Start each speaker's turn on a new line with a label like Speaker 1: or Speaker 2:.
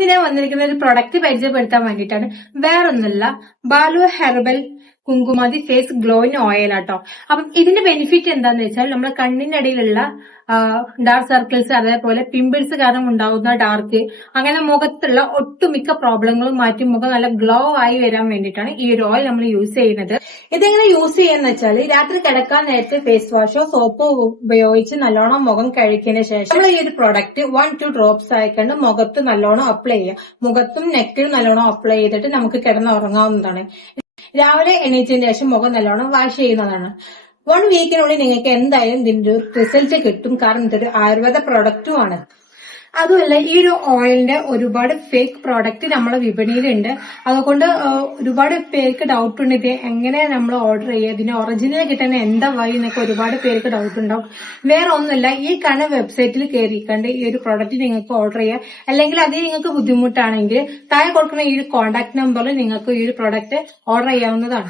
Speaker 1: ഇതിനെ വന്നിരിക്കുന്ന ഒരു പ്രൊഡക്റ്റ് പരിചയപ്പെടുത്താൻ വേണ്ടിയിട്ടാണ്. വേറൊന്നുമല്ല Balu herbal Kumkumadi face glowing oil ആട്ടോ. അപ്പം ഇതിന്റെ ബെനിഫിറ്റ് എന്താന്ന് വെച്ചാൽ നമ്മുടെ കണ്ണിന്റെ അടിയിലുള്ള ഡാർക്ക് സർക്കിൾസ് അതേപോലെ പിമ്പിൾസ് കാരണം ഉണ്ടാകുന്ന ഡാർക്ക് അങ്ങനെ മുഖത്തുള്ള ഒട്ടുമിക്ക പ്രോബ്ലങ്ങളും മാറ്റി മുഖം നല്ല ഗ്ലോ ആയി വരാൻ വേണ്ടിയിട്ടാണ് ഈ ഒരു ഓയിൽ നമ്മൾ യൂസ് ചെയ്യുന്നത്. ഇതെങ്ങനെ യൂസ് ചെയ്യാന്ന് വെച്ചാൽ രാത്രി കിടക്കാൻ നേരത്തെ ഫേസ് വാഷോ സോപ്പോ ഉപയോഗിച്ച് നല്ലോണം മുഖം കഴിക്കുന്ന ശേഷം നമ്മൾ ഈ ഒരു പ്രൊഡക്റ്റ് വൺ ടു ഡ്രോപ്സ് ആയിക്കൊണ്ട് മുഖത്ത് നല്ലോണം അപ്ലൈ ചെയ്യുക. മുഖത്തും നെക്കിലും നല്ലോണം അപ്ലൈ ചെയ്തിട്ട് നമുക്ക് കിടന്ന് ഉറങ്ങാവുന്നതാണ് രാവിലെ എണീച്ചതിന് ശേഷം മുഖം നല്ലോണം വാഷ് ചെയ്യുന്നതാണ്. വൺ വീക്കിനുള്ളിൽ നിങ്ങൾക്ക് എന്തായാലും ഇതിന്റെ ഒരു റിസൾട്ട് കിട്ടും. കാരണം ഇതൊരു ആയുർവേദ പ്രൊഡക്റ്റുമാണ് അതുമല്ല ഈ ഒരു ഓയിലിന്റെ ഒരുപാട് ഫേക്ക് പ്രോഡക്റ്റ് നമ്മളെ വിപണിയിലുണ്ട്. അതുകൊണ്ട് ഒരുപാട് പേർക്ക് ഡൗട്ട് ഉണ്ട് ഇത് എങ്ങനെ നമ്മൾ ഓർഡർ ചെയ്യുക. ഇതിന് ഒറിജിനൽ കിട്ടാൻ എന്താ വഴി എന്നൊക്കെ ഒരുപാട് പേർക്ക് ഡൗട്ട് ഉണ്ടാവും. വേറെ ഒന്നുമില്ല ഈ കാണുന്ന വെബ്സൈറ്റിൽ കയറിക്കണ്ട് ഈ ഒരു പ്രോഡക്റ്റ് നിങ്ങൾക്ക് ഓർഡർ ചെയ്യാം അല്ലെങ്കിൽ അത് നിങ്ങൾക്ക് ബുദ്ധിമുട്ടാണെങ്കിൽ താഴെ കൊടുക്കുന്ന ഈ ഒരു കോൺടാക്ട് നമ്പറിൽ നിങ്ങൾക്ക് ഈ ഒരു പ്രോഡക്റ്റ് ഓർഡർ ചെയ്യാവുന്നതാണ്.